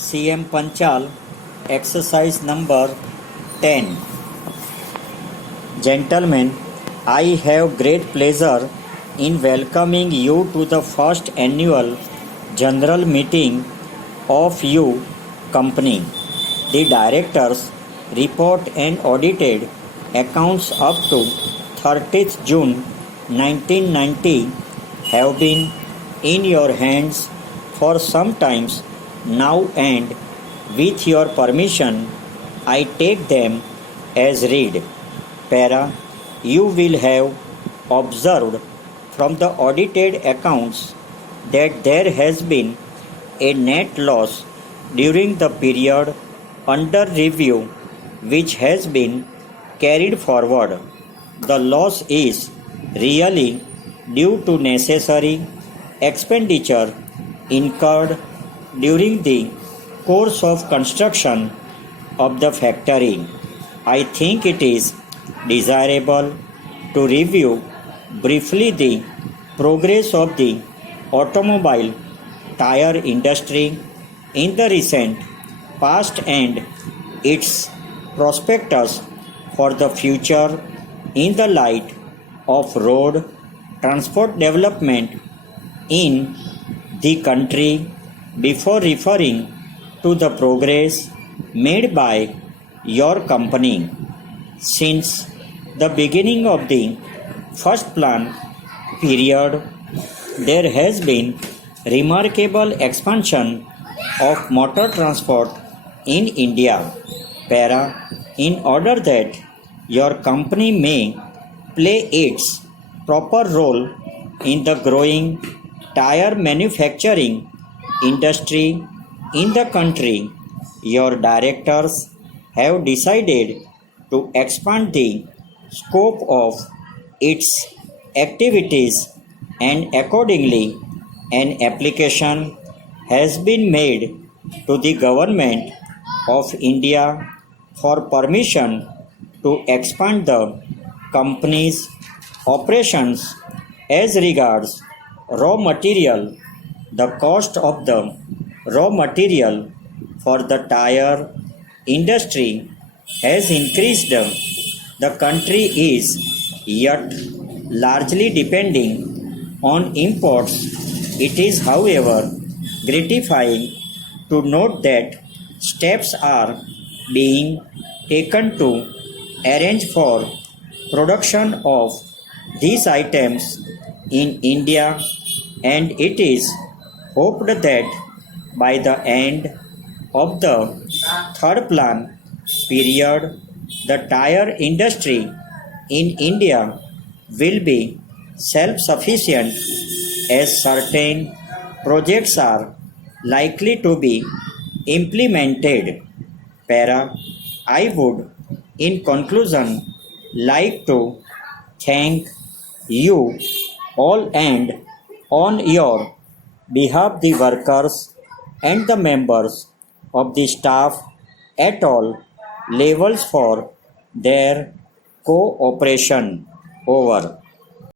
CM Panchal, exercise number 10. Gentlemen, I have great pleasure in welcoming you to the first annual general meeting of you company. The directors report and audited accounts up to 30th June 1990 have been in your hands for some times now, and with your permission I take them as read. Para, you will have observed from the audited accounts that there has been a net loss during the period under review, which has been carried forward. The loss is really due to necessary expenditure incurred during the course of construction of the factory. I think it is desirable to review briefly the progress of the automobile tire industry in the recent past and its prospectus for the future in the light of road transport development in the country before referring to the progress made by your company. Since the beginning of the first plan period, there has been remarkable expansion of motor transport in India. Para, in order that your company may play its proper role in the growing tire manufacturing industry in the country, your directors have decided to expand the scope of its activities, and accordingly an application has been made to the government of India for permission to expand the company's operations as regards raw material. The cost of the raw material for the tire industry has increased. The country is yet largely depending on imports. It is, however, gratifying to note that steps are being taken to arrange for production of these items in India, and it is hoped that by the end of the third plan period, the tire industry in India will be self-sufficient, as certain projects are likely to be implemented. Para, I would in conclusion like to thank you all, and on your behalf the workers and the members of the staff at all levels for their cooperation. Over.